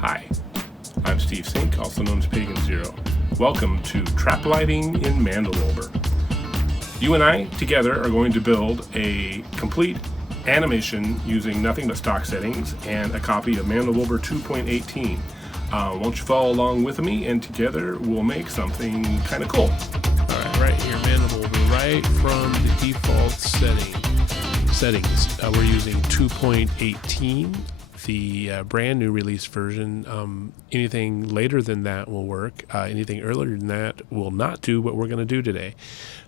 Hi, I'm Steve Sink, also known as Pagan Zero. Welcome to Traplighting in Mandelbulber. You and I together are going to build a complete animation using nothing but stock settings and a copy of Mandelbulber 2.18. Won't you follow along with me, and together we'll make something kind of cool. Alright, right here, Mandelbulber, right from the default settings. We're using 2.18, the brand new release version. Anything later than that will work. Anything earlier than that will not do what we're going to do today.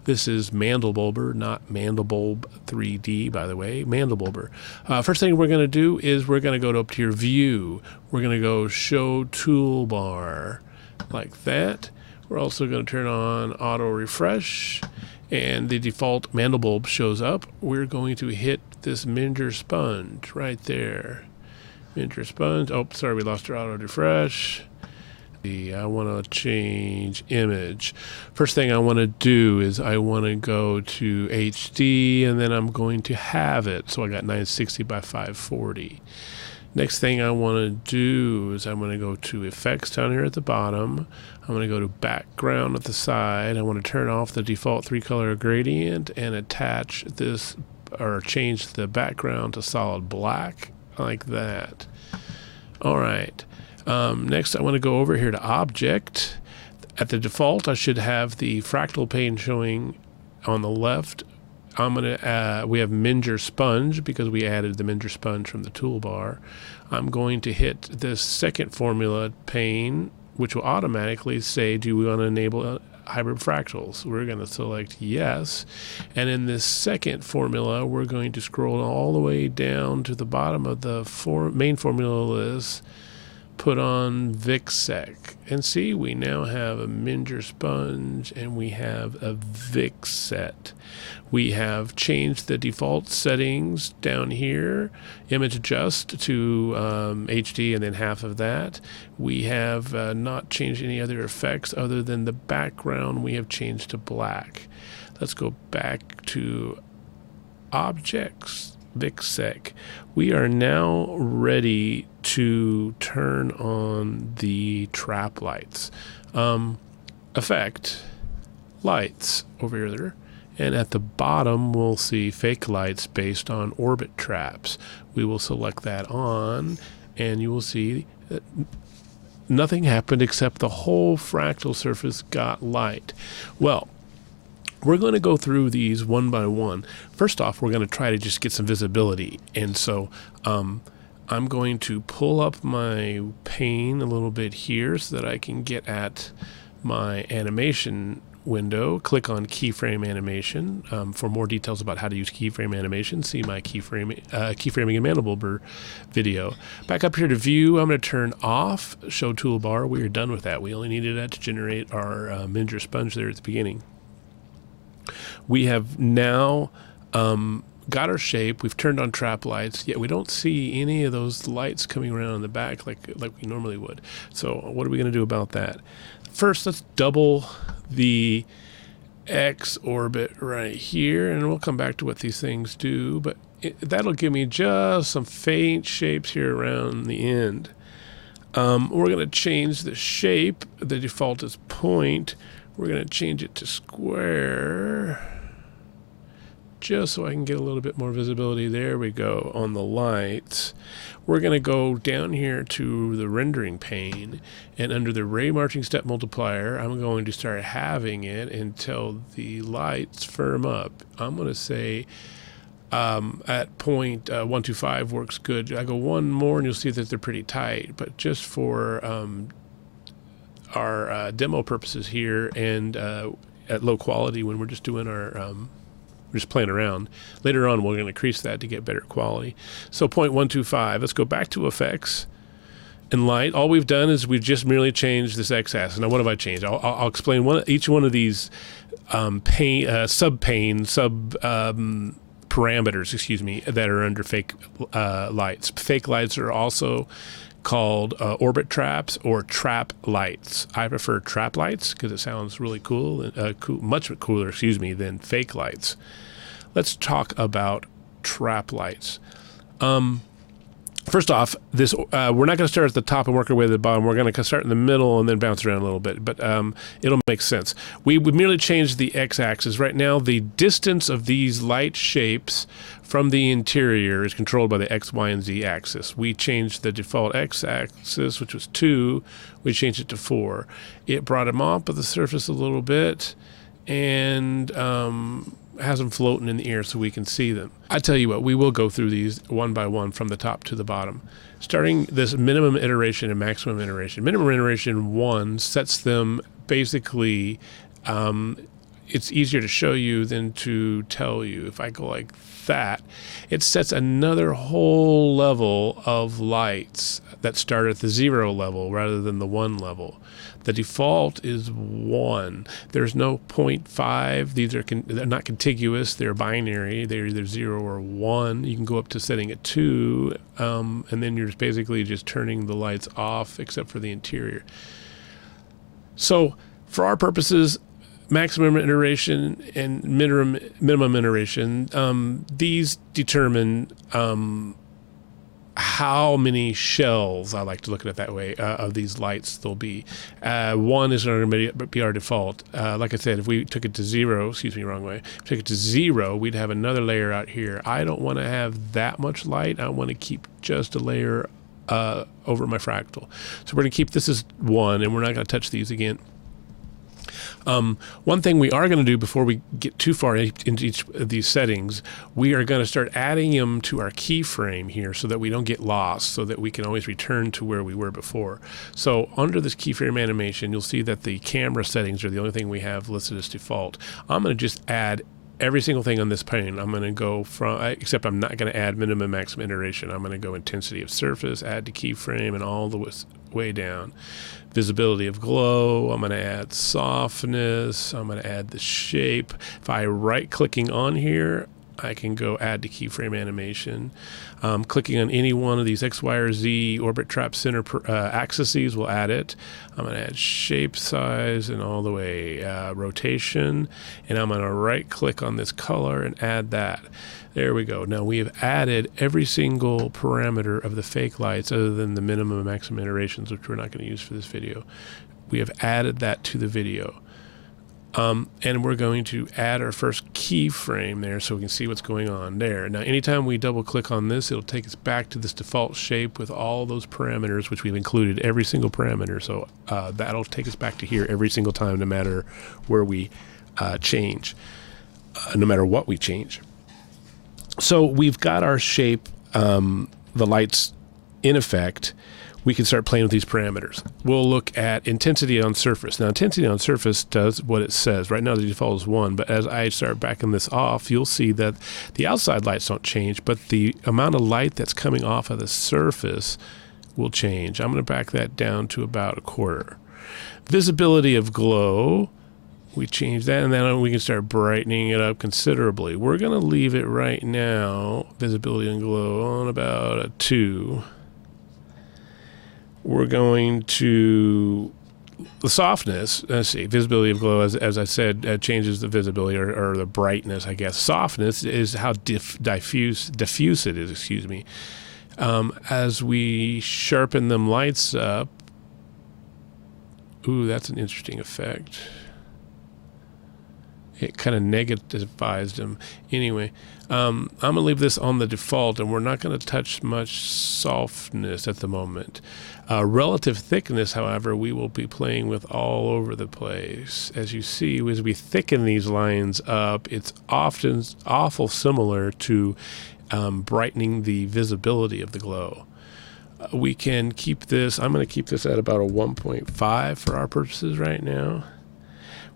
This is Mandelbulber, not Mandelbulb 3D, by the way. Mandelbulber. First thing we're going to do is we're going to go up to your view. We're going to go show toolbar like that. We're also going to turn on auto refresh, and the default Mandelbulb shows up. We're going to hit this Minger sponge right there. Minger sponge. Oh, sorry, we lost our auto refresh. I want to change image. First thing I want to do is I want to go to HD, and then I'm going to have it. So I got 960 by 540. Next thing I want to do is I'm going to go to effects down here at the bottom. I'm going to go to background at the side. I want to turn off the default 3-color gradient and attach this, or change the background to solid black like that. All right. Next I want to go over here to object. At the default I should have the fractal pane showing on the left. We have Minger sponge because we added the Minger sponge from the toolbar. I'm going to hit this second formula pane, which will automatically say, do we want to enable hybrid fractals? We're going to select yes. And in this second formula, we're going to scroll all the way down to the bottom of the main formula list, put on Vixsec, and see, we now have a Minger sponge and we have a Vixset. We have changed the default settings down here, image adjust to HD and then half of that. We have not changed any other effects other than the background we have changed to black. Let's go back to objects, Vixsec. We are now ready to turn on the trap lights. Effect, lights over there. And at the bottom, we'll see fake lights based on orbit traps. We will select that on, and you will see that nothing happened except the whole fractal surface got light. Well, we're going to go through these one by one. First off, we're going to try to just get some visibility. And so I'm going to pull up my pane a little bit here so that I can get at my animation window. Click on keyframe animation. For more details about how to use keyframe animation, see my keyframing in Mandelbulber video. Back up here to view, I'm going to turn off show toolbar. We are done with that. We only needed that to generate our Minger sponge there at the beginning. We have now got our shape. We've turned on trap lights, yet we don't see any of those lights coming around in the back like we normally would. So what are we going to do about that? First, let's double the X orbit right here, and we'll come back to what these things do, but that'll give me just some faint shapes here around the end. We're going to change the shape. The default is point. We're going to change it to square, just so I can get a little bit more visibility. There we go on the lights. We're going to go down here to the rendering pane, and under the ray marching step multiplier, I'm going to start halving it until the lights firm up. I'm going to say at point 125 works good. I go one more and you'll see that they're pretty tight, but just for our demo purposes here and at low quality when we're just doing our we're just playing around. Later on we're going to increase that to get better quality. So 0.125, let's go back to effects and light. All we've done is we've just merely changed this x-axis. Now what have I changed? I'll explain each one of these parameters, that are under fake lights. Fake lights are also called orbit traps or trap lights. I prefer trap lights because it sounds really cool, much cooler, than fake lights. Let's talk about trap lights. First off, this we're not going to start at the top and work our way to the bottom. We're going to start in the middle and then bounce around a little bit, but it'll make sense. We would merely change the x-axis. Right now, the distance of these light shapes from the interior is controlled by the x, y, and z axis. We changed the default x-axis, which was 2. We changed it to 4. It brought them off of the surface a little bit, and has them floating in the air so we can see them. I tell you what, we will go through these one by one from the top to the bottom. Starting this minimum iteration and maximum iteration. Minimum iteration 1 sets them basically, it's easier to show you than to tell you. If I go like that, it sets another whole level of lights that start at the 0 level rather than the 1 level. The default is 1. There's no 0.5. These are they're not contiguous. They're binary. They're either 0 or 1. You can go up to setting at 2, and then you're basically just turning the lights off except for the interior. So for our purposes, maximum iteration and minimum iteration, these determine how many shells, I like to look at it that way, of these lights there'll be. 1 is going to be our default. Like I said, if we took it to 0, excuse me, wrong way. If we took it to 0, we'd have another layer out here. I don't want to have that much light. I want to keep just a layer over my fractal. So we're going to keep this as 1, and we're not going to touch these again. One thing we are going to do before we get too far into each of these settings, we are going to start adding them to our keyframe here so that we don't get lost, so that we can always return to where we were before. So under this keyframe animation, you'll see that the camera settings are the only thing we have listed as default. I'm going to just add every single thing on this pane. I'm going to go from, except I'm not going to add minimum, maximum iteration. I'm going to go intensity of surface, add to keyframe, and all the way down. Visibility of glow, I'm going to add softness, I'm going to add the shape. If I right-clicking on here, I can go add to keyframe animation. Clicking on any one of these X, Y, or Z orbit trap center axes will add it. I'm going to add shape size and all the way rotation, and I'm going to right-click on this color and add that. There we go. Now we have added every single parameter of the fake lights other than the minimum and maximum iterations, which we're not going to use for this video. We have added that to the video. And we're going to add our first keyframe there so we can see what's going on there. Now, anytime we double click on this, it'll take us back to this default shape with all those parameters, which we've included every single parameter. So that'll take us back to here every single time, no matter where we change, no matter what we change. So we've got our shape, the lights in effect. We can start playing with these parameters. We'll look at intensity on surface. Now, intensity on surface does what it says. Right now, the default is 1, but as I start backing this off, you'll see that the outside lights don't change, but the amount of light that's coming off of the surface will change. I'm going to back that down to about 1/4. Visibility of glow, we change that, and then we can start brightening it up considerably. We're going to leave it right now, visibility and glow, on about a 2. We're going to the softness. Let's see, visibility of glow, as I said, changes the visibility or the brightness, I guess. Softness is how diffuse it is. Excuse me. As we sharpen them lights up, ooh, that's an interesting effect. It kind of negativized them. Anyway, I'm going to leave this on the default, and we're not going to touch much softness at the moment. Relative thickness, however, we will be playing with all over the place. As you see, as we thicken these lines up, it's often awful similar to brightening the visibility of the glow. We can keep this, I'm going to keep this at about a 1.5 for our purposes right now.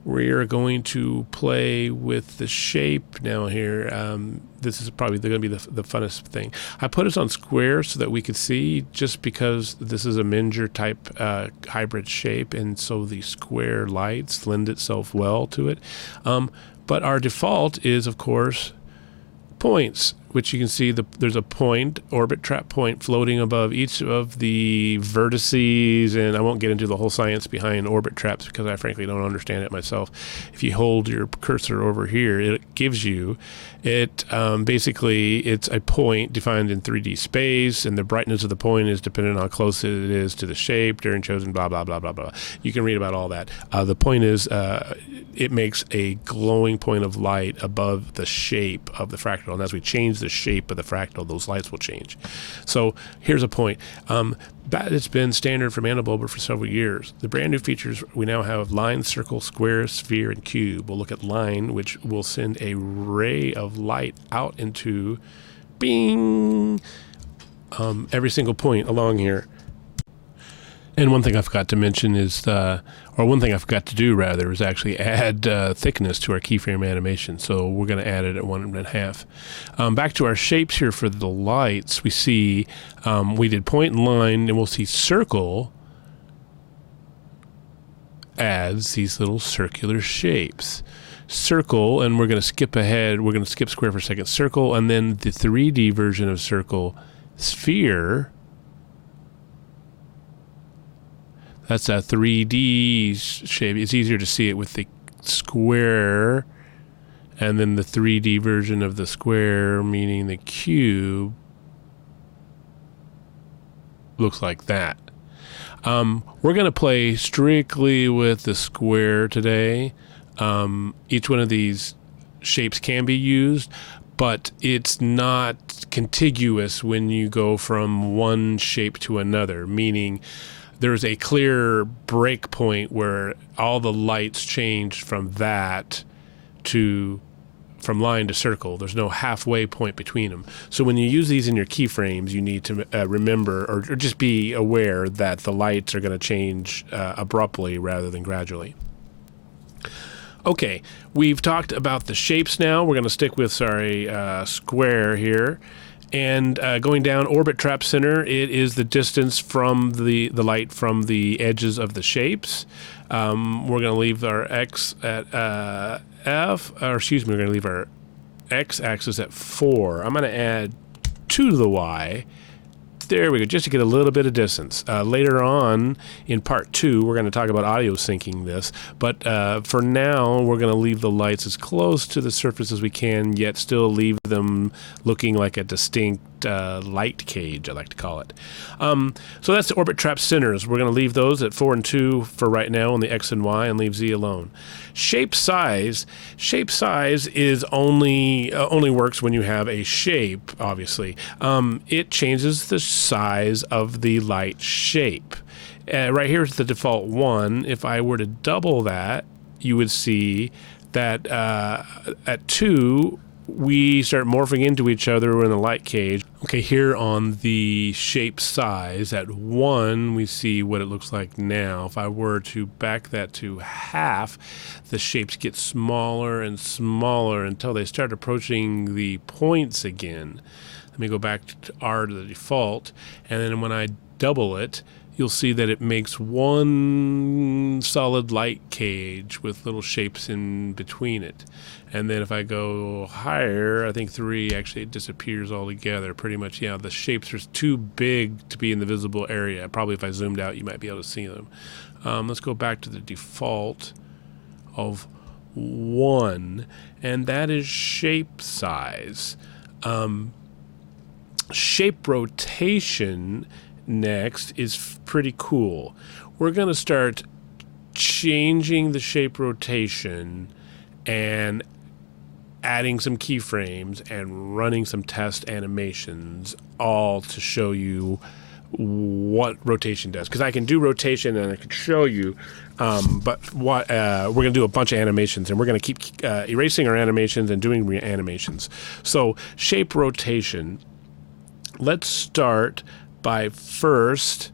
We are going to play with the shape now here. This is probably going to be the funnest thing. I put us on square so that we could see, just because this is a Minger type hybrid shape, and so the square lights lend itself well to it. But our default is, of course, points, which you can see there's a point, orbit trap point, floating above each of the vertices, and I won't get into the whole science behind orbit traps because I frankly don't understand it myself. If you hold your cursor over here, it gives you basically it's a point defined in 3D space, and the brightness of the point is dependent on how close it is to the shape during chosen blah blah blah blah blah. You can read about all that. The point is it makes a glowing point of light above the shape of the fractal, and as we change the shape of the fractal, those lights will change. So here's a point. That has been standard for Mandelbulber for several years. The brand new features, we now have line, circle, square, sphere, and cube. We'll look at line, which will send a ray of light out into bing, every single point along here. And one thing I forgot to mention is, one thing I forgot to do rather, is actually add thickness to our keyframe animation. So we're going to add it at 1.5. Back to our shapes here for the lights, we see we did point and line, and we'll see circle adds these little circular shapes. Circle, and we're going to skip ahead. We're going to skip square for a second. Circle, and then the 3D version of circle, sphere. That's a 3D shape. It's easier to see it with the square, and then the 3D version of the square, meaning the cube, looks like that. We're going to play strictly with the square today. Each one of these shapes can be used, but it's not contiguous when you go from one shape to another, meaning there's a clear break point where all the lights change from line to circle. There's no halfway point between them. So when you use these in your keyframes, you need to remember or just be aware that the lights are going to change abruptly rather than gradually. Okay, we've talked about the shapes now. We're going to stick with, square here. And going down orbit trap center, it is the distance from the light from the edges of the shapes. We're going to leave our X at we're going to leave our X axis at 4. I'm going to add 2 to the Y. There we go, just to get a little bit of distance. Later on in part 2, we're going to talk about audio syncing this, but for now, we're going to leave the lights as close to the surface as we can, yet still leave them looking like a distinct light cage, I like to call it. So that's the orbit trap centers. We're going to leave those at 4 and 2 for right now on the X and Y and leave Z alone. Shape size is only works when you have a shape, obviously. It changes the size of the light shape. Right here is the default 1. If I were to double that, you would see that at 2, we start morphing into each other in the light cage. Okay, here on the shape size, at 1, we see what it looks like now. If I were to back that to half, the shapes get smaller and smaller until they start approaching the points again. Let me go back to R to the default, and then when I double it, you'll see that it makes one solid light cage with little shapes in between it. And then if I go higher, I think 3 actually disappears altogether. Pretty much, yeah, the shapes are too big to be in the visible area. Probably if I zoomed out, you might be able to see them. Let's go back to the default of 1, and that is shape size. Shape rotation next is pretty cool. We're going to start changing the shape rotation and adding some keyframes and running some test animations, all to show you what rotation does. Because I can do rotation and I can show you, but what we're going to do a bunch of animations, and we're going to keep erasing our animations and doing animations. So shape rotation, let's start by first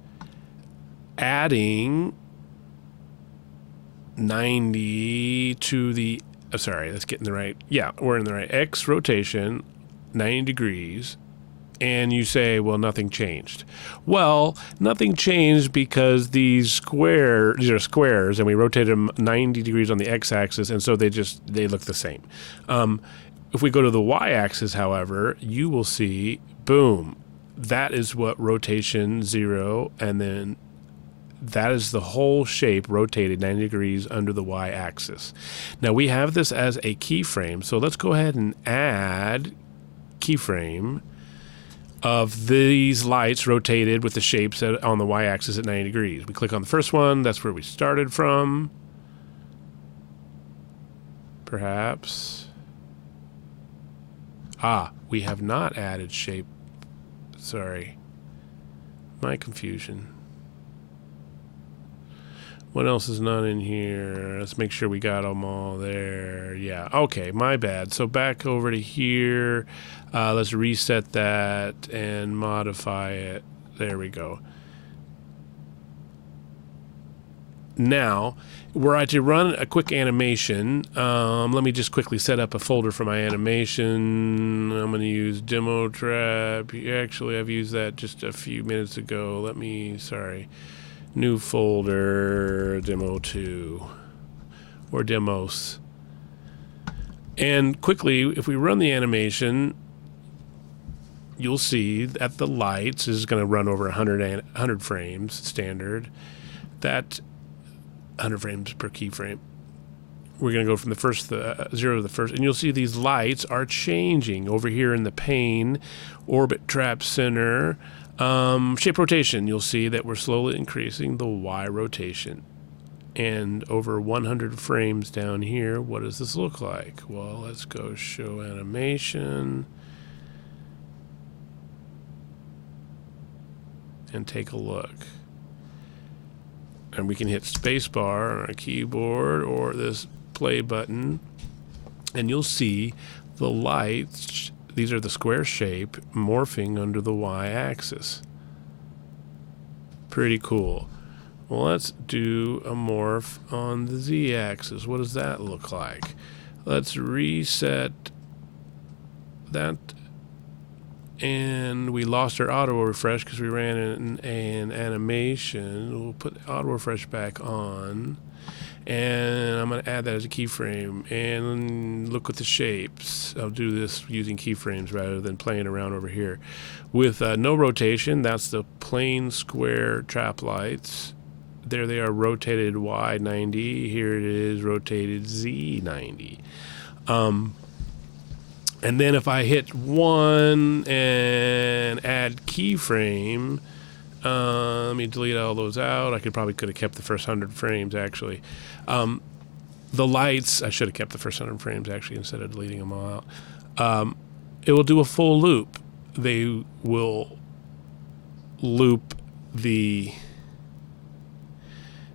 adding 90 to the, let's get in the right, we're in the right X rotation, 90 degrees, and you say, well, nothing changed. Well, nothing changed because these are squares, and we rotated them 90 degrees on the X-axis, and so they look the same. If we go to the y-axis, however, you will see, boom, that is what rotation 0, and then that is the whole shape rotated 90 degrees under the y-axis. Now we have this as a keyframe, so let's go ahead and add keyframe of these lights rotated with the shapes on the y-axis at 90 degrees. We click on the first one, that's where we started from. Perhaps. We have not added shape. Sorry. My confusion. What else is not in here? Let's make sure we got them all there. Yeah, okay, my bad. So back over to here. Let's reset that and modify it. There we go. Now, were I to run a quick animation, let me just quickly set up a folder for my animation. I'm going to use Demo Trap. Actually, I've used that just a few minutes ago. New folder, Demo 2, or Demos. And quickly, if we run the animation, you'll see that the lights is going to run over 100 frames, standard. That 100 frames per keyframe. We're going to go from the first 0 to the first, and you'll see these lights are changing over here in the pane, orbit trap center, shape rotation. You'll see that we're slowly increasing the Y rotation, and over 100 frames down here. What does this look like? Well, let's go show animation and take a look. And we can hit spacebar on our keyboard or this play button, and you'll see the lights. These are the square shape morphing under the y-axis. Pretty cool. Well, let's do a morph on the z-axis. What does that look like? Let's reset that. And we lost our auto refresh because we ran an animation. We'll put auto refresh back on, and I'm going to add that as a keyframe. And look at the shapes. I'll do this using keyframes rather than playing around over here. With no rotation, that's the plain square trap lights. There they are, rotated Y 90. Here it is, rotated Z 90. And then if I hit 1 and add keyframe, let me delete all those out. I could have kept the first 100 frames, actually. The lights, I should have kept the first 100 frames, actually, instead of deleting them all out. It will do a full loop. They will loop the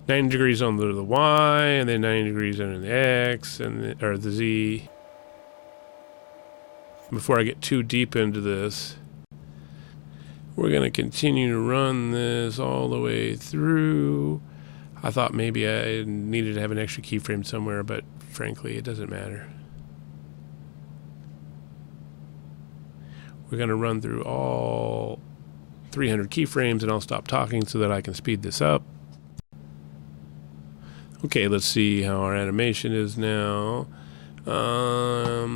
90 degrees under the Y, and then 90 degrees under the X, or the Z. Before I get too deep into this, we're going to continue to run this all the way through. I thought maybe I needed to have an extra keyframe somewhere, but frankly, it doesn't matter. We're going to run through all 300 keyframes, and I'll stop talking so that I can speed this up. Okay, let's see how our animation is now. One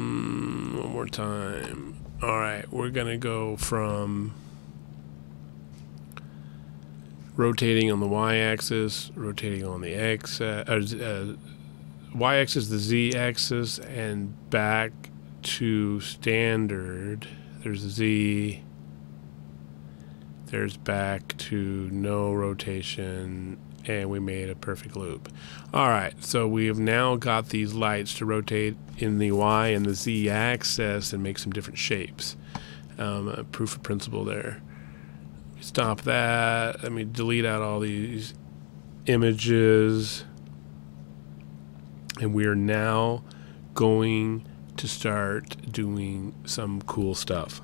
more time. All right, we're going to go from rotating on the y-axis, rotating on the y-axis, the z-axis, and back to standard. There's a Z. There's back to no rotation, and we made a perfect loop. All right, so we have now got these lights to rotate in the Y and the Z axis and make some different shapes. Proof of principle there. Stop that. Let me delete out all these images. And we are now going to start doing some cool stuff.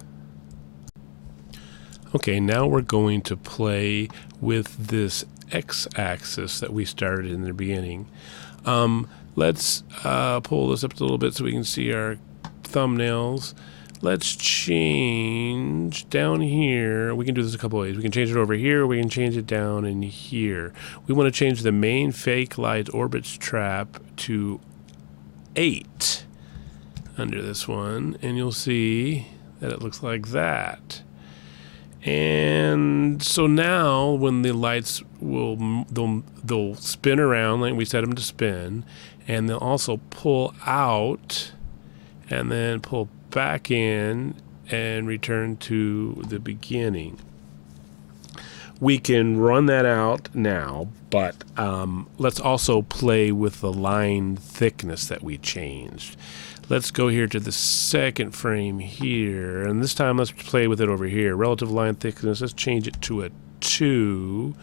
Okay, now we're going to play with this x-axis that we started in the beginning. Let's pull this up a little bit so we can see our thumbnails. Let's change down here. We can do this a couple ways. We can change it over here, or we can change it down in here. We want to change the main fake light orbits trap to 8. under this one, and you'll see that it looks like that. And so now when the lights they'll spin around like we set them to spin, and they'll also pull out and then pull back in and return to the beginning. We can run that out now, but let's also play with the line thickness that we changed. Let's go here to the second frame here, and this time let's play with it over here. Relative line thickness, let's change it to a 2,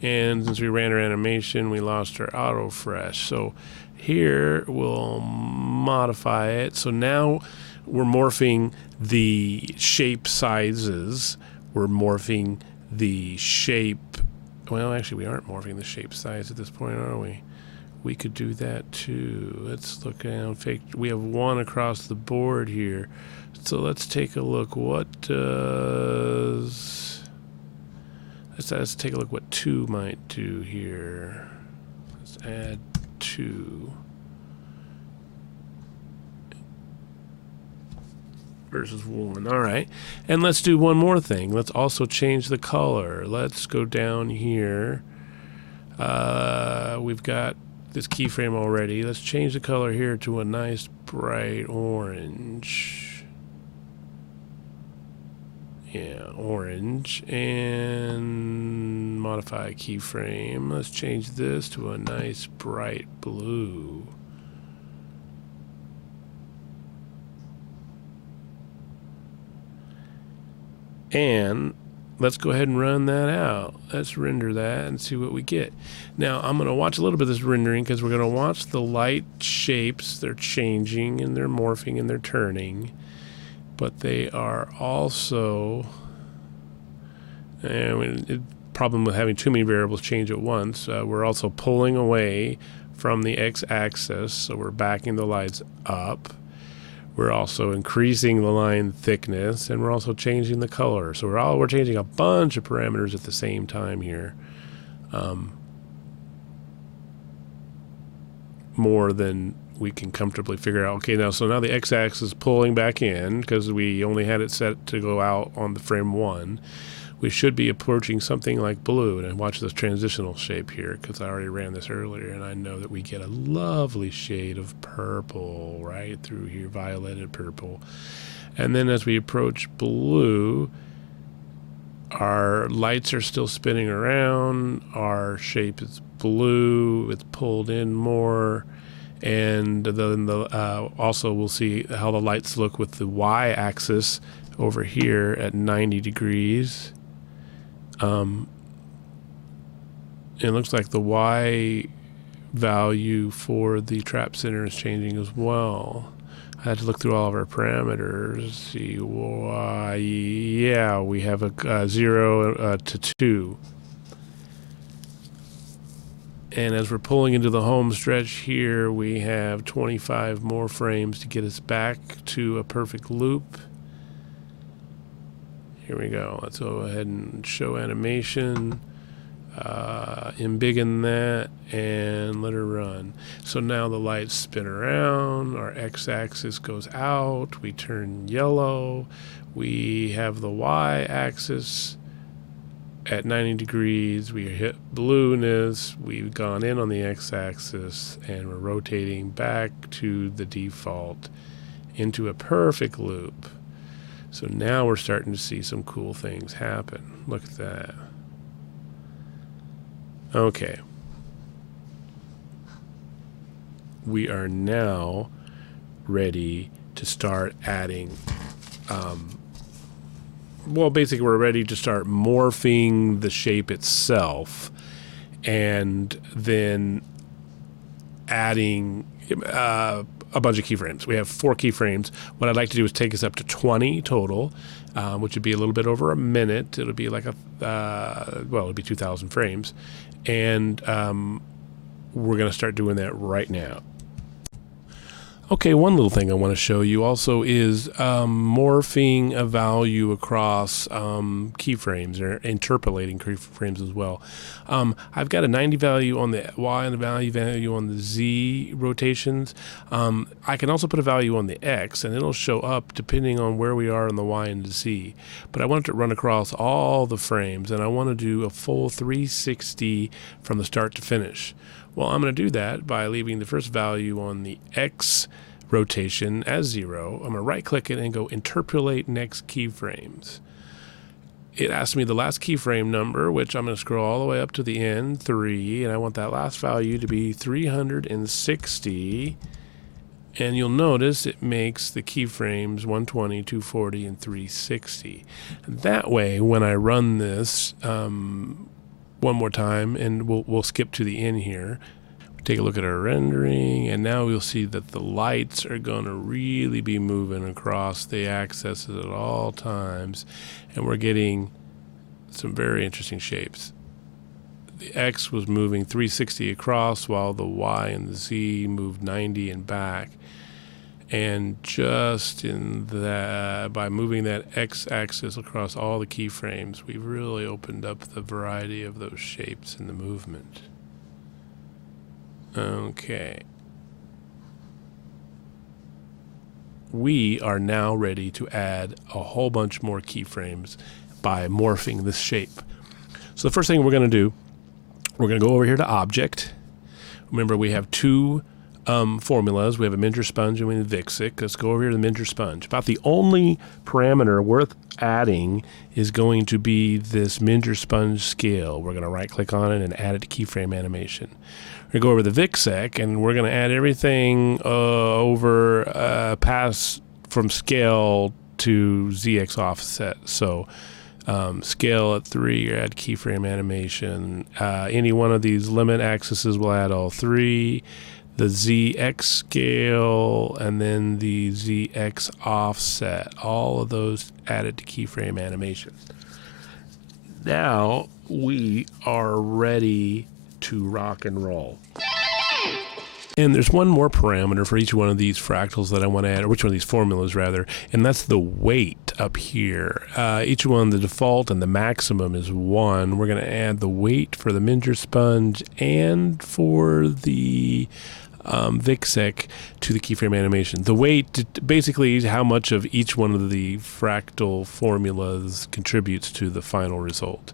and since we ran our animation, we lost our auto fresh. So here we'll modify it. So now we're morphing the shape sizes. We're morphing the shape. Well, actually, we aren't morphing the shape size at this point, are we? We could do that too. Let's look down. We have 1 across the board here. So let's take a look. What does... Let's take a look what 2 might do here. Let's add 2. Versus 1. All right. And let's do one more thing. Let's also change the color. Let's go down here. We've got this keyframe already. Let's change the color here to a nice bright orange. Yeah, orange. And modify keyframe. Let's change this to a nice bright blue. And let's go ahead and run that out. Let's render that and see what we get. Now, I'm going to watch a little bit of this rendering because we're going to watch the light shapes. They're changing and they're morphing and they're turning. But they are also... the problem with having too many variables change at once. We're also pulling away from the x-axis, so we're backing the lights up. We're also increasing the line thickness, and we're also changing the color. So we're changing a bunch of parameters at the same time here, more than we can comfortably figure out. Okay, now the x-axis is pulling back in because we only had it set to go out on the frame 1. We should be approaching something like blue, and watch this transitional shape here because I already ran this earlier, and I know that we get a lovely shade of purple right through here, violeted purple. And then as we approach blue, our lights are still spinning around, our shape is blue, it's pulled in more, and then also we'll see how the lights look with the y-axis over here at 90 degrees. It looks like the Y value for the trap center is changing as well. I had to look through all of our parameters. See Y. Yeah, we have a 0 to 2. And as we're pulling into the home stretch here, we have 25 more frames to get us back to a perfect loop. Here we go. Let's go ahead and show animation, embiggen that, and let her run. So now the lights spin around, our x-axis goes out, we turn yellow, we have the y-axis at 90 degrees, we hit blueness, we've gone in on the x-axis, and we're rotating back to the default into a perfect loop. So now we're starting to see some cool things happen. Look at that. Okay. We are now ready to start adding, basically we're ready to start morphing the shape itself and then adding a bunch of keyframes. We have 4 keyframes. What I'd like to do is take us up to 20 total, which would be a little bit over a minute. It'll be like it'll be 2,000 frames. And we're going to start doing that right now. Okay, one little thing I want to show you also is morphing a value across keyframes, or interpolating keyframes as well. I've got a 90 value on the Y and a value on the Z rotations. I can also put a value on the X, and it'll show up depending on where we are on the Y and the Z. But I want it to run across all the frames, and I want to do a full 360 from the start to finish. Well, I'm going to do that by leaving the first value on the X rotation as 0. I'm going to right-click it and go Interpolate Next Keyframes. It asks me the last keyframe number, which I'm going to scroll all the way up to the end, 3, and I want that last value to be 360. And you'll notice it makes the keyframes 120, 240, and 360. And that way, when I run this one more time, and we'll skip to the end here, take a look at our rendering, and now we'll see that the lights are going to really be moving across the axes at all times, and we're getting some very interesting shapes. The X was moving 360 across, while the Y and the Z moved 90 and back. And just in that, by moving that X-axis across all the keyframes, we've really opened up the variety of those shapes in the movement. Okay. We are now ready to add a whole bunch more keyframes by morphing this shape. So the first thing we're going to do, we're going to go over here to Object. Remember, we have two formulas. We have a Minder sponge and we have a Vixik. Let's go over here to the Minder sponge. About the only parameter worth adding is going to be this Minder sponge scale. We're going to right-click on it and add it to keyframe animation. We're going to go over to the Vixik, and we're going to add everything over pass from scale to ZX offset. So scale at 3, add keyframe animation. Any one of these limit axes will add all 3. The ZX scale, and then the ZX offset. All of those added to keyframe animation. Now we are ready to rock and roll. And there's one more parameter for each one of these fractals that I want to add, or which one of these formulas rather, and that's the weight up here. Each one, the default and the maximum is 1. We're going to add the weight for the Minder sponge and for the Vixik to the keyframe animation. The weight basically is how much of each one of the fractal formulas contributes to the final result.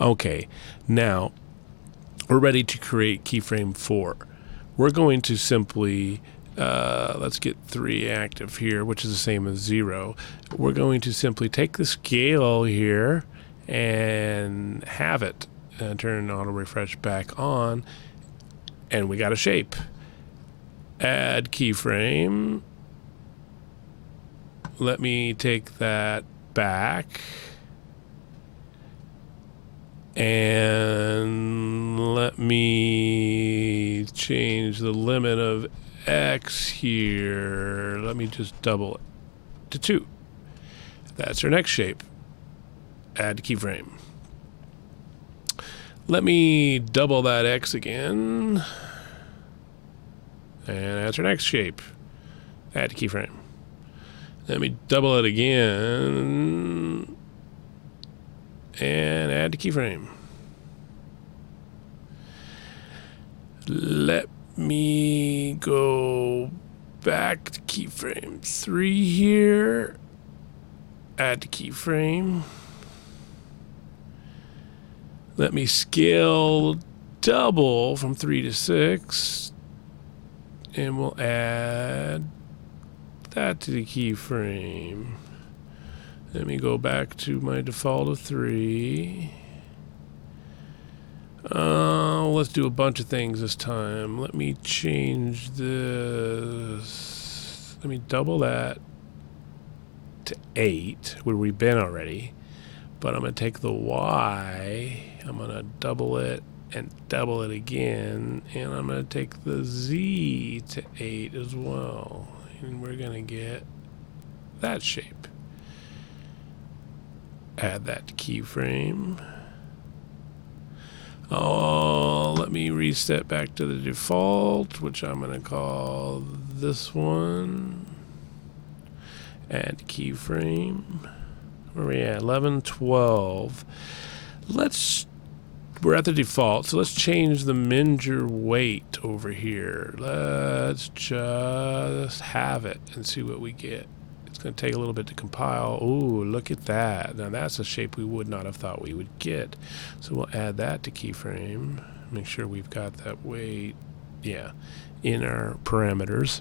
Okay, now we're ready to create keyframe 4. We're going to simply, let's get 3 active here, which is the same as 0. We're going to simply take the scale here and have it, turn auto refresh back on, and we got a shape. Add keyframe. Let me take that back. And let me change the limit of X here. Let me just double it to 2. That's our next shape. Add to keyframe. Let me double that X again. And that's our next shape. Add to keyframe. Let me double it again. And add to keyframe. Let me go back to keyframe 3 here. Add to keyframe. Let me scale double from 3 to 6. And we'll add that to the keyframe. Let me go back to my default of 3. Let's do a bunch of things this time. Let me change this. Let me double that to 8, where we've been already. But I'm going to take the Y, I'm going to double it and double it again, and I'm going to take the Z to 8 as well. And we're going to get that shape. Add that to keyframe. Oh, let me reset back to the default, which I'm going to call this one. Add keyframe. Where are we at? 11, 12. We're at the default, so let's change the Minger weight over here. Let's just have it and see what we get. It's going to take a little bit to compile. Ooh, look at that. Now that's a shape we would not have thought we would get. So we'll add that to keyframe. Make sure we've got that weight, in our parameters.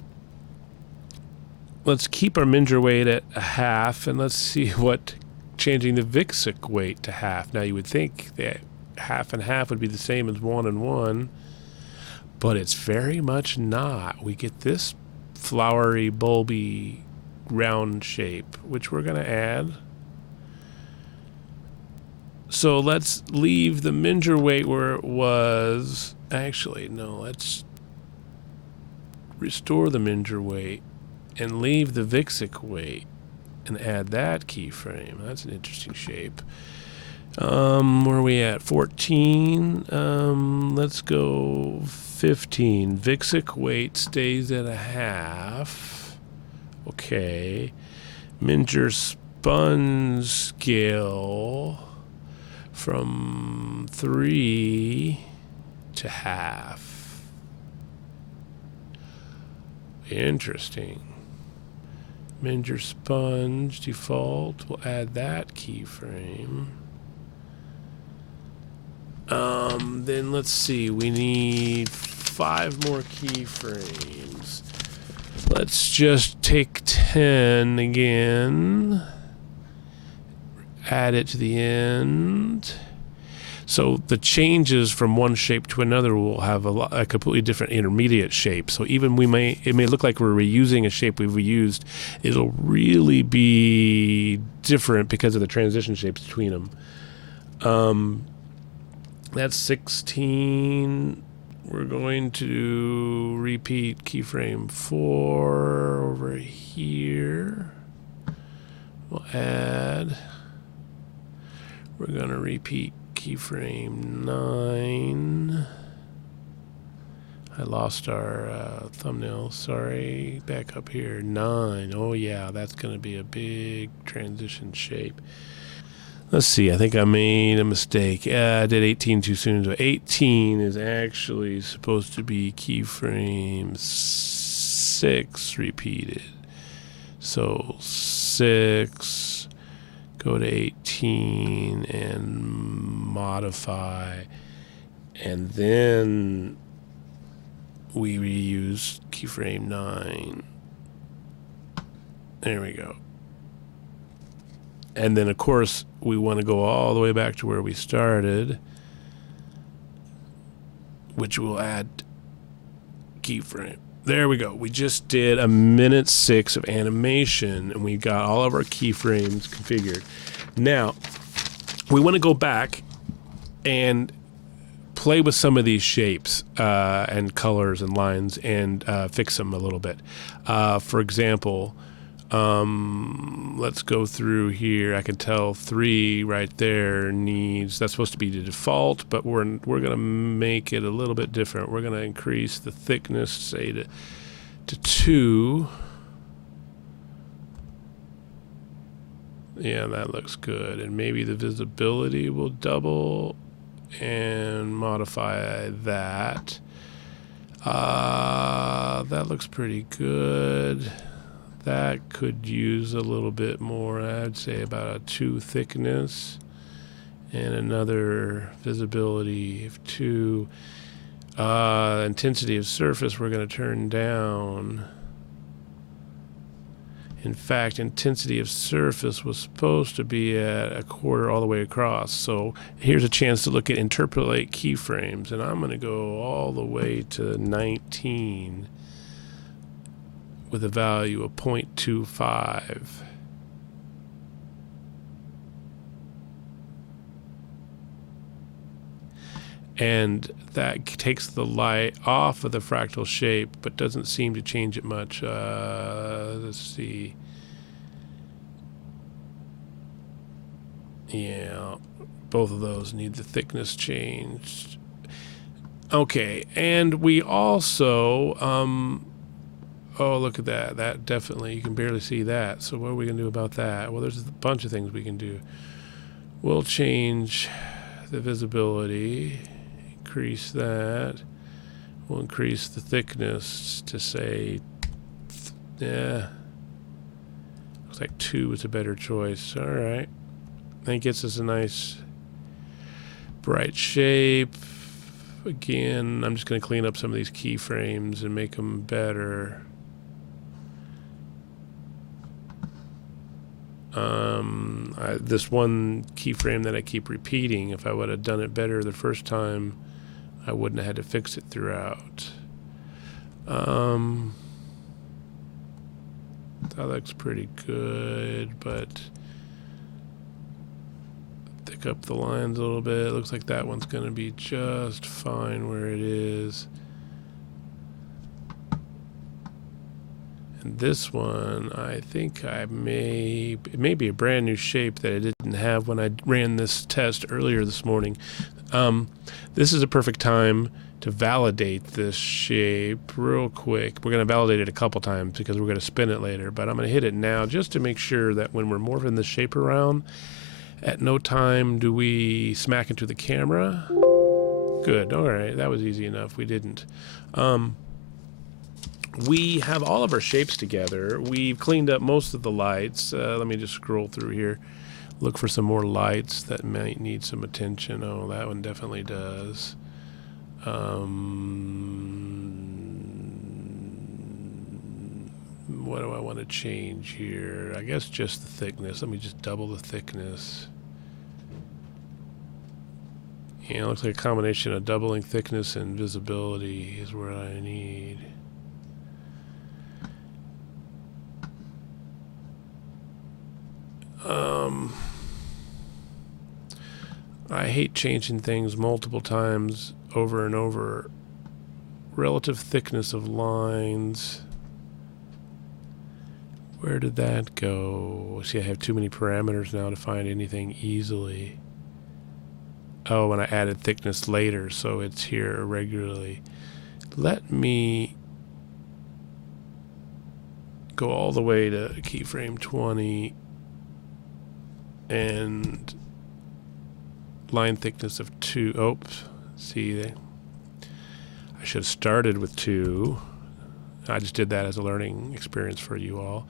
Let's keep our Minger weight at a half, and let's see what changing the Vixic weight to half. Now you would think that half and half would be the same as 1 and 1, but it's very much not. We get this flowery, bulby, round shape, which we're going to add. So let's leave the Minger weight where it was. Actually, no, let's restore the Minger weight and leave the Vixic weight and add that keyframe. That's an interesting shape. Where are we at? 14. Let's go 15. Vixic weight stays at a half. Okay. Minger sponge scale from 3 to half. Interesting. Minger sponge default. We'll add that keyframe. Then let's see. We need 5 more keyframes. Let's just take 10 again. Add it to the end. So the changes from one shape to another will have a completely different intermediate shape. So even it may look like we're reusing a shape we've reused. It'll really be different because of the transition shapes between them. That's 16. We're going to repeat keyframe 4 over here. We'll add. We're going to repeat keyframe 9. I lost our thumbnail. Sorry. Back up here. 9. Oh, yeah. That's going to be a big transition shape. Let's see. I think I made a mistake. I did 18 too soon. So 18 is actually supposed to be keyframe 6 repeated. So 6, go to 18 and modify. And then we reuse keyframe 9. There we go. And then, of course, we want to go all the way back to where we started, which will add keyframe. There we go. We just did 1:06 of animation, and we got all of our keyframes configured. Now, we want to go back and play with some of these shapes and colors and lines and fix them a little bit. For example, let's go through here. I can tell 3 right there that's supposed to be the default, but we're going to make it a little bit different. We're going to increase the thickness, say to 2. Yeah, that looks good. And maybe the visibility will double and modify that. That looks pretty good. That could use a little bit more. I'd say about a 2 thickness and another visibility of 2. Intensity of surface we're going to turn down. In fact, intensity of surface was supposed to be at 1/4 all the way across. So here's a chance to look at interpolate keyframes, and I'm going to go all the way to 19 with a value of 0.25. And that takes the light off of the fractal shape, but doesn't seem to change it much. Let's see. Yeah, both of those need the thickness changed. Okay, and we also, Oh, look at that. That definitely, you can barely see that. So what are we going to do about that? Well, there's a bunch of things we can do. We'll change the visibility, increase that. We'll increase the thickness to say, yeah, looks like 2 is a better choice. All right. That gets us a nice bright shape. Again, I'm just going to clean up some of these keyframes and make them better. This one keyframe that I keep repeating, if I would have done it better the first time, I wouldn't have had to fix it throughout. That looks pretty good, but thick up the lines a little bit. It looks like that one's going to be just fine where it is. And this one, I think it may be a brand new shape that I didn't have when I ran this test earlier this morning. This is a perfect time to validate this shape real quick. We're going to validate it a couple times because we're going to spin it later, but I'm going to hit it now just to make sure that when we're morphing the shape around, at no time do we smack into the camera. Good. All right. That was easy enough. We didn't. We have all of our shapes together. We've cleaned up most of the lights. Let me just scroll through here. Look for some more lights that might need some attention. Oh, that one definitely does. What do I want to change here? I guess just the thickness. Let me just double the thickness. Yeah, it looks like a combination of doubling thickness and visibility is what I need. I hate changing things multiple times over and over. Relative thickness of lines. Where did that go? See, I have too many parameters now to find anything easily. Oh, and I added thickness later, so it's here irregularly. Let me go all the way to keyframe 20 and line thickness of 2. Oops. See, I should have started with 2. I just did that as a learning experience for you all.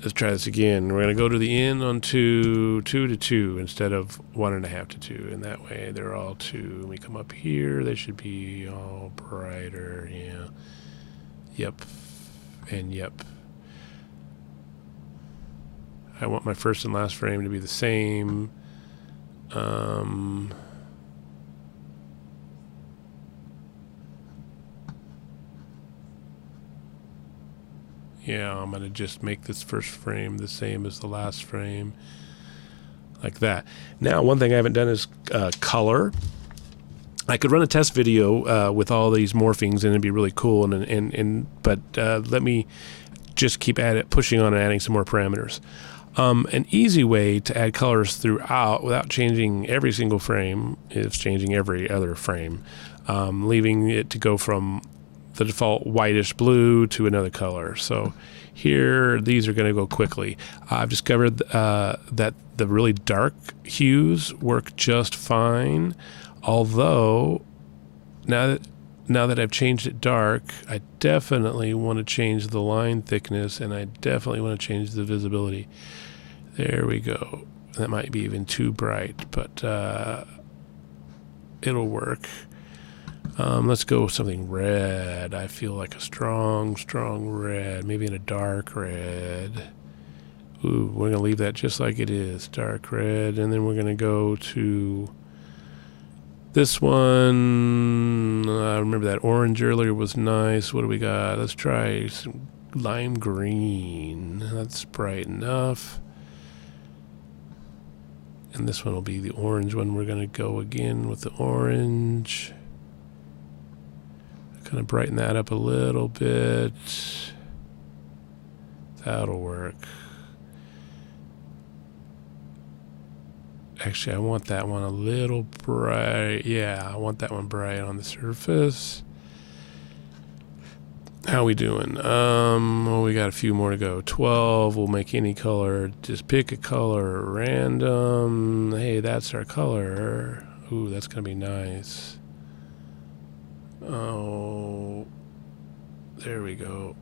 Let's try this again. We're going to go to the end on 2 to 2 instead of 1.5 to 2. And that way they're all 2. When we come up here, they should be all brighter. Yeah. Yep. And yep. I want my first and last frame to be the same. Yeah, I'm going to just make this first frame the same as the last frame. Like that. Now, one thing I haven't done is color. I could run a test video with all these morphings and it'd be really cool. But let me just keep at it, pushing on and adding some more parameters. An easy way to add colors throughout without changing every single frame is changing every other frame, leaving it to go from the default whitish blue to another color. So here, these are going to go quickly. I've discovered that the really dark hues work just fine, although now that I've changed it dark, I definitely want to change the line thickness and I definitely want to change the visibility. There we go. That might be even too bright, but it'll work. Let's go with something red. I feel like a strong red, maybe in a dark red. Ooh, we're going to leave that just like it is, dark red, and then we're going to go to this one. I remember that orange earlier was nice. What do we got? Let's try some lime green. That's bright enough. And this one will be the orange one. We're going to go again with the orange. Kind of brighten that up a little bit. That'll work. Actually, I want that one a little bright. Yeah, I want that one bright on the surface. How we doing? Well, we got a few more to go. 12, we'll make any color. Just pick a color, random. Hey, that's our color. Ooh, that's gonna be nice. Oh, there we go.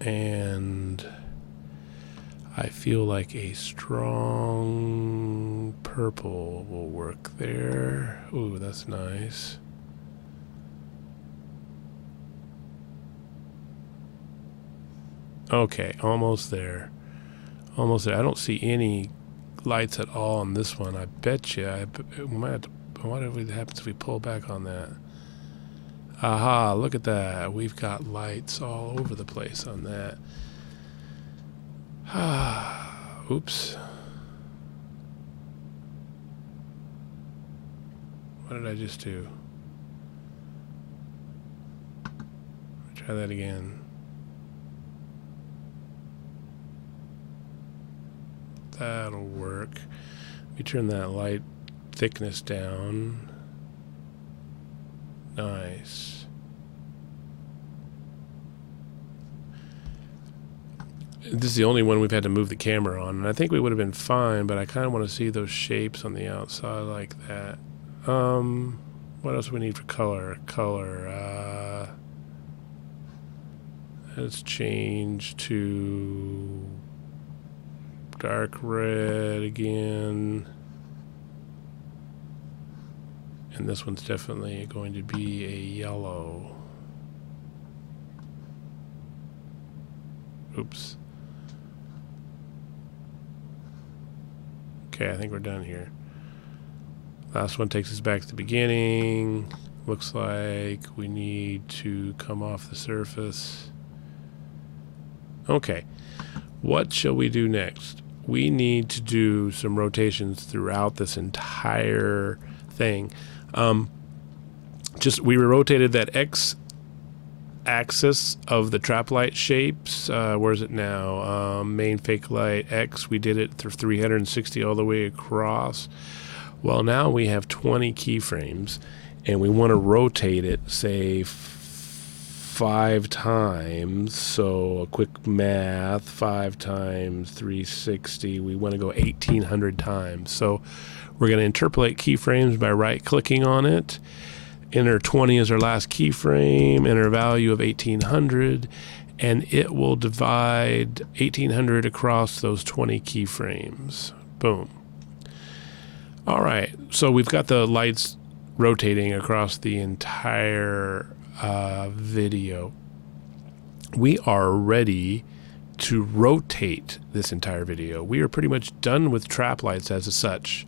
And I feel like a strong purple will work there. Ooh, that's nice. Okay, almost there. Almost there. I don't see any lights at all on this one. I bet you. We might have to, what happens if we pull back on that? Aha, look at that. We've got lights all over the place on that. Oops. What did I just do? Try that again. That'll work. We turn that light thickness down. Nice. This is the only one we've had to move the camera on, and I think we would have been fine, but I kind of want to see those shapes on the outside like that. What else do we need for color? Let's change to dark red again. And this one's definitely going to be a yellow. Oops. Okay, I think we're done here. Last one takes us back to the beginning. Looks like we need to come off the surface. Okay, what shall we do next? We need to do some rotations throughout this entire thing. We rotated that X axis of the trap light shapes. Where is it now? Main fake light X. We did it through 360 all the way across. Well, now we have 20 keyframes, and we want to rotate it, say, 5 times. So a quick math, 5 times 360. We want to go 1,800 times. So we're going to interpolate keyframes by right-clicking on it. Enter 20 as our last keyframe, enter a value of 1,800, and it will divide 1,800 across those 20 keyframes. Boom. All right, so we've got the lights rotating across the entire video. We are ready to rotate this entire video. We are pretty much done with trap lights as such.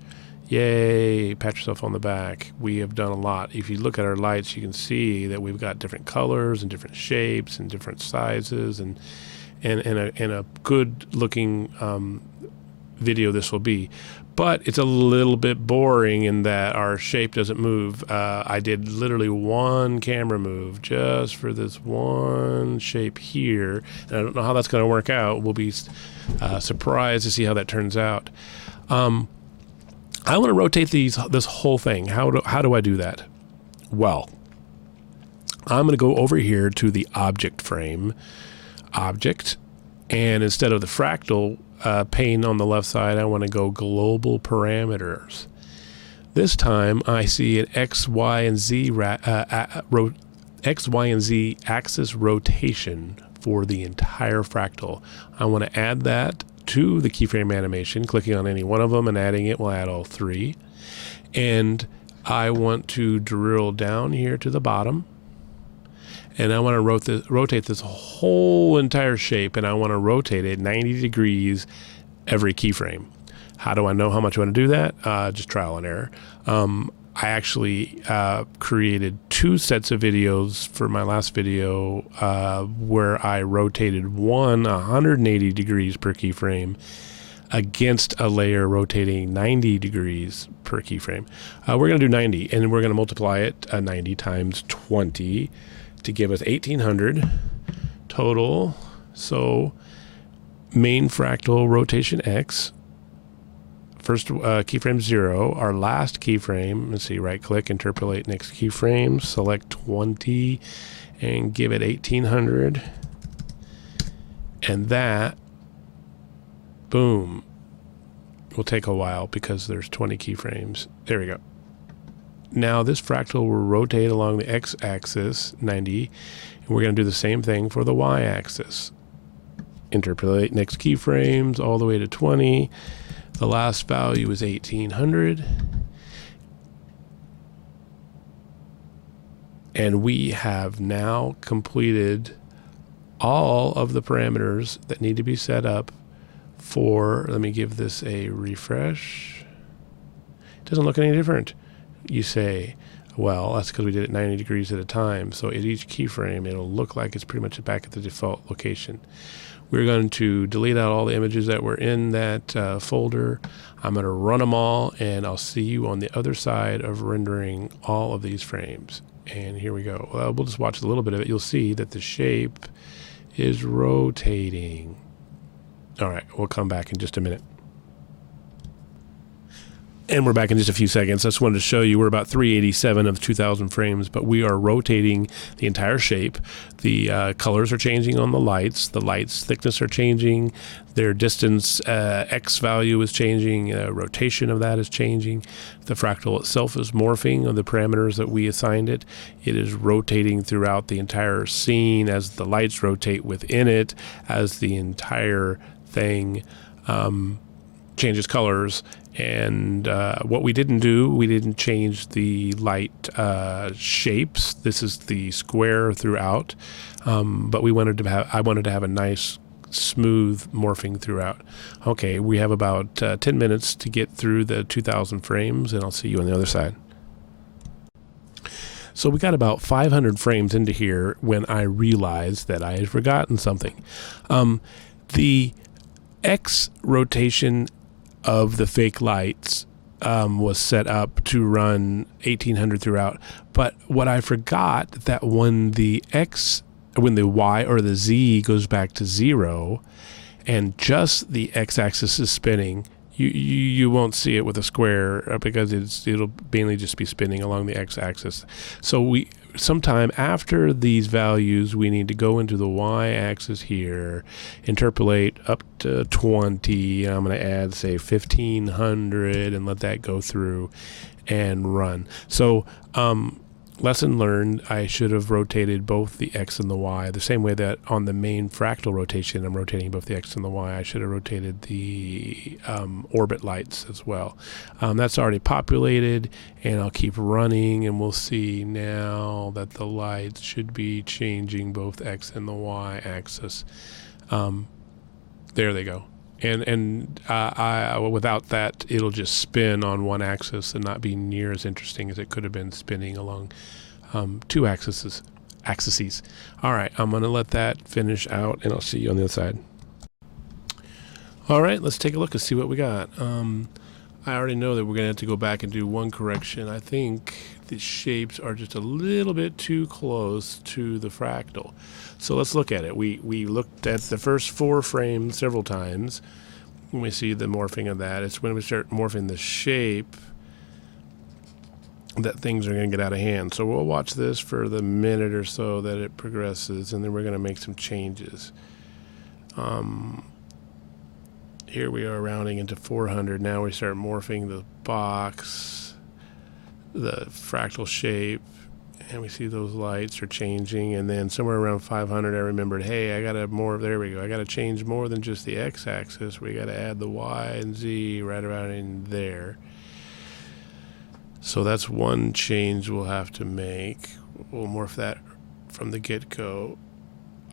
Yay, pat yourself on the back. We have done a lot. If you look at our lights, you can see that we've got different colors and different shapes and different sizes, and a good looking video this will be. But it's a little bit boring in that our shape doesn't move. I did literally one camera move just for this one shape here. And I don't know how that's going to work out. We'll be surprised to see how that turns out. I want to rotate this whole thing. How do I do that? Well, I'm going to go over here to the object frame, object, and instead of the fractal pane on the left side, I want to go global parameters. This time I see an X, Y, and Z axis rotation for the entire fractal. I want to add that to the keyframe animation, clicking on any one of them and adding it will add all 3. And I want to drill down here to the bottom, and I want to rotate this whole entire shape, and I want to rotate it 90 degrees every keyframe. How do I know how much I want to do that? Just trial and error. I actually created 2 sets of videos for my last video where I rotated one 180 degrees per keyframe against a layer rotating 90 degrees per keyframe. We're going to do 90, and we're going to multiply it 90 times 20 to give us 1,800 total. So main fractal rotation X, first keyframe 0, our last keyframe, let's see, right click, interpolate next keyframe, select 20 and give it 1800. And that, boom, will take a while because there's 20 keyframes. There we go. Now this fractal will rotate along the x-axis 90, and we're going to do the same thing for the y-axis. Interpolate next keyframes all the way to 20. The last value is 1800. And we have now completed all of the parameters that need to be set up for, let me give this a refresh. It doesn't look any different. You say, well, that's because we did it 90 degrees at a time. So at each keyframe, it'll look like it's pretty much back at the default location. We're going to delete out all the images that were in that folder. I'm going to run them all, and I'll see you on the other side of rendering all of these frames. And here we go. Well, we'll just watch a little bit of it. You'll see that the shape is rotating. All right, we'll come back in just a minute. And we're back in just a few seconds. I just wanted to show you we're about 387 of 2,000 frames, but we are rotating the entire shape. The colors are changing on the lights. The lights' thickness are changing. Their distance X value is changing. Rotation of that is changing. The fractal itself is morphing of the parameters that we assigned it. It is rotating throughout the entire scene as the lights rotate within it, as the entire thing changes colors. And what we didn't do, we didn't change the light shapes. This is the square throughout, but I wanted to have a nice smooth morphing throughout. Okay, we have about 10 minutes to get through the 2,000 frames, and I'll see you on the other side. So we got about 500 frames into here when I realized that I had forgotten something. The X rotation of the fake lights was set up to run 1800 throughout, but what I forgot that when the Y or the Z goes back to 0 and just the x-axis is spinning, you won't see it with a square because it'll mainly just be spinning along the x-axis. So sometime after these values, we need to go into the y-axis here, interpolate up to 20, and I'm going to add, say, 1500 and let that go through and run. So lesson learned, I should have rotated both the X and the Y the same way that on the main fractal rotation I'm rotating both the X and the Y. I should have rotated the orbit lights as well. That's already populated, and I'll keep running, and we'll see now that the lights should be changing both X and the Y axis. There they go. And without that, it'll just spin on one axis and not be near as interesting as it could have been spinning along two axes. All right, I'm going to let that finish out, and I'll see you on the other side. All right, let's take a look and see what we got. I already know that we're going to have to go back and do one correction. I think the shapes are just a little bit too close to the fractal. So let's look at it. We looked at the first 4 frames several times. When we see the morphing of that, it's when we start morphing the shape that things are going to get out of hand. So we'll watch this for the minute or so that it progresses, and then we're going to make some changes. Here we are rounding into 400. Now we start morphing the box, the fractal shape, and we see those lights are changing. And then somewhere around 500, I remembered, hey, I got to there we go. I got to change more than just the x-axis. We got to add the y and z right around in there. So that's one change we'll have to make. We'll morph that from the get-go.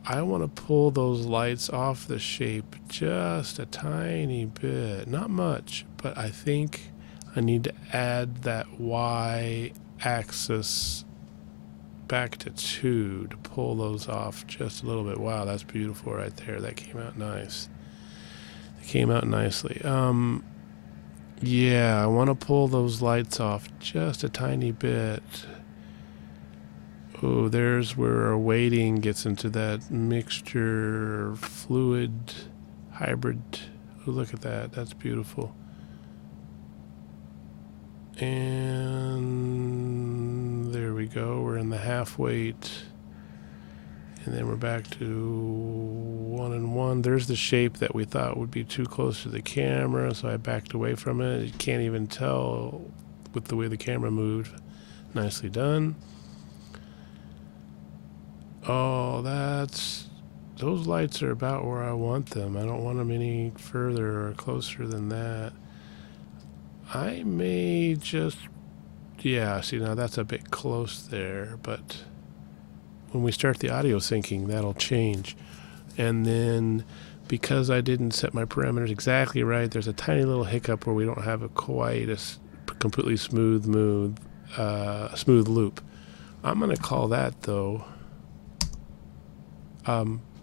I want to pull those lights off the shape just a tiny bit. Not much, but I think I need to add that y-axis back to 2 to pull those off just a little bit. Wow, that's beautiful right there. That came out nice. It came out nicely. Yeah, I want to pull those lights off just a tiny bit. Oh, there's where our weighting gets into that mixture, fluid, hybrid. Oh, look at that. That's beautiful. And there we go. We're in the half weight. And then we're back to 1 and 1. There's the shape that we thought would be too close to the camera, so I backed away from it. You can't even tell with the way the camera moved. Nicely done. Oh, those lights are about where I want them. I don't want them any further or closer than that. I may just, yeah, see, now that's a bit close there, but when we start the audio syncing, that'll change. And then because I didn't set my parameters exactly right, there's a tiny little hiccup where we don't have a quite a completely smooth loop. I'm going to call that, though,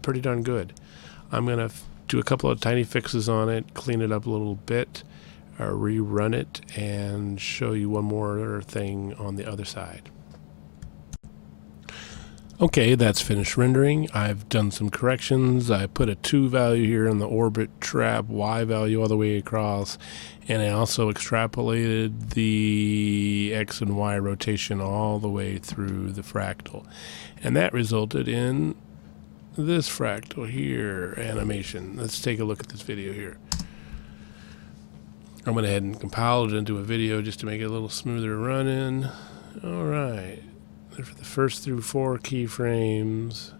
pretty darn good. I'm going to do a couple of tiny fixes on it, clean it up a little bit, rerun it, and show you one more thing on the other side. Okay, that's finished rendering. I've done some corrections. I put a 2 value here in the orbit trap, Y value all the way across, and I also extrapolated the X and Y rotation all the way through the fractal. And that resulted in this fractal here animation. Let's take a look at this video here. I went ahead and compiled it into a video just to make it a little smoother running. All right. For the first through 4 keyframes.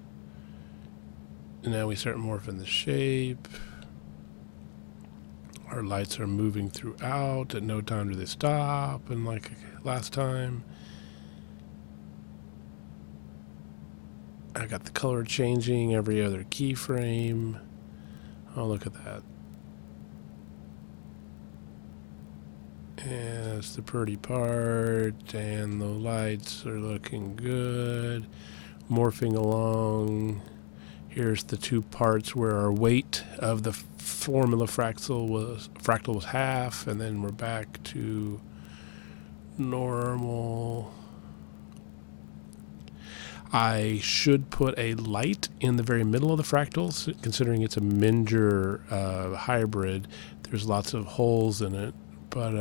And now we start morphing the shape. Our lights are moving throughout. At no time do they stop. And like last time, I got the color changing every other keyframe. Oh, look at that. And that's the pretty part, and the lights are looking good. Morphing along. Here's the 2 parts where our weight of the formula fractal was half, and then we're back to normal. I should put a light in the very middle of the fractals, considering it's a Minger hybrid. There's lots of holes in it. But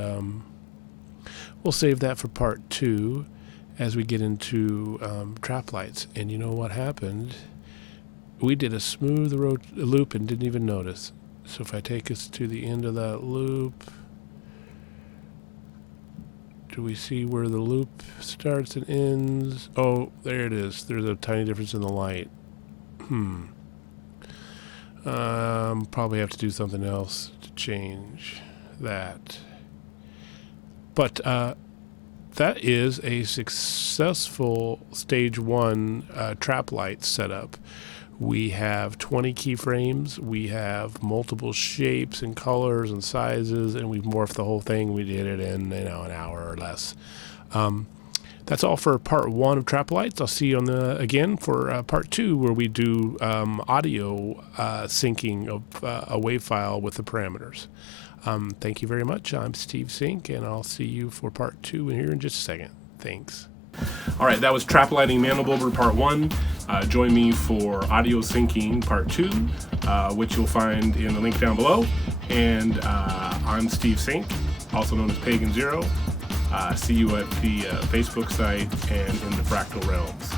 we'll save that for part 2 as we get into trap lights. And you know what happened? We did a smooth loop and didn't even notice. So if I take us to the end of that loop, do we see where the loop starts and ends? Oh, there it is. There's a tiny difference in the light. Probably have to do something else to change that. But that is a successful stage 1 trap light setup. We have 20 keyframes. We have multiple shapes and colors and sizes, and we've morphed the whole thing. We did it in an hour or less. That's all for part 1 of trap lights. I'll see you again for part 2, where we do audio syncing of a wave file with the parameters. Thank you very much. I'm Steve Sink, and I'll see you for part 2 here in just a second. Thanks. All right, that was Traplighting Mandelbulber Part 1. Join me for audio syncing Part 2, which you'll find in the link down below. And I'm Steve Sink, also known as Pagan Zero. See you at the Facebook site and in the Fractal Realms.